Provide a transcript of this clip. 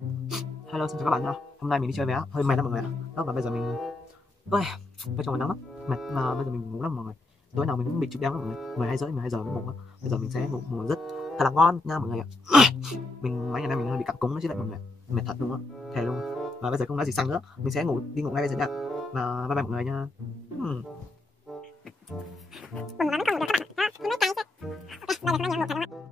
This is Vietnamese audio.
Hello, xin chào các bạn nha. Hôm nay mình đi chơi vé hơi mệt lắm mọi người ạ. Đó và bây giờ mình ôi, nói chung là nắng lắm, mệt mà bây giờ mình ngủ lắm mọi người. Tối nào mình cũng bị chụp đêm lắm mọi người. 12 rưỡi, 12 giờ mới ngủ á. Bây giờ mình sẽ ngủ rất thật là ngon nha mọi người ạ. Mình mấy ngày nay mình hơi bị căng cứng đó chứ lại mọi người. Mệt thật luôn á, thề luôn. Và bây giờ không nói gì xăng nữa, mình sẽ đi ngủ ngay bây giờ nha. Và bye bye mọi người nha. Mừng lắm con được các bạn. Đó, mấy cây chứ. Ok, đây là cái nhãn một thật luôn.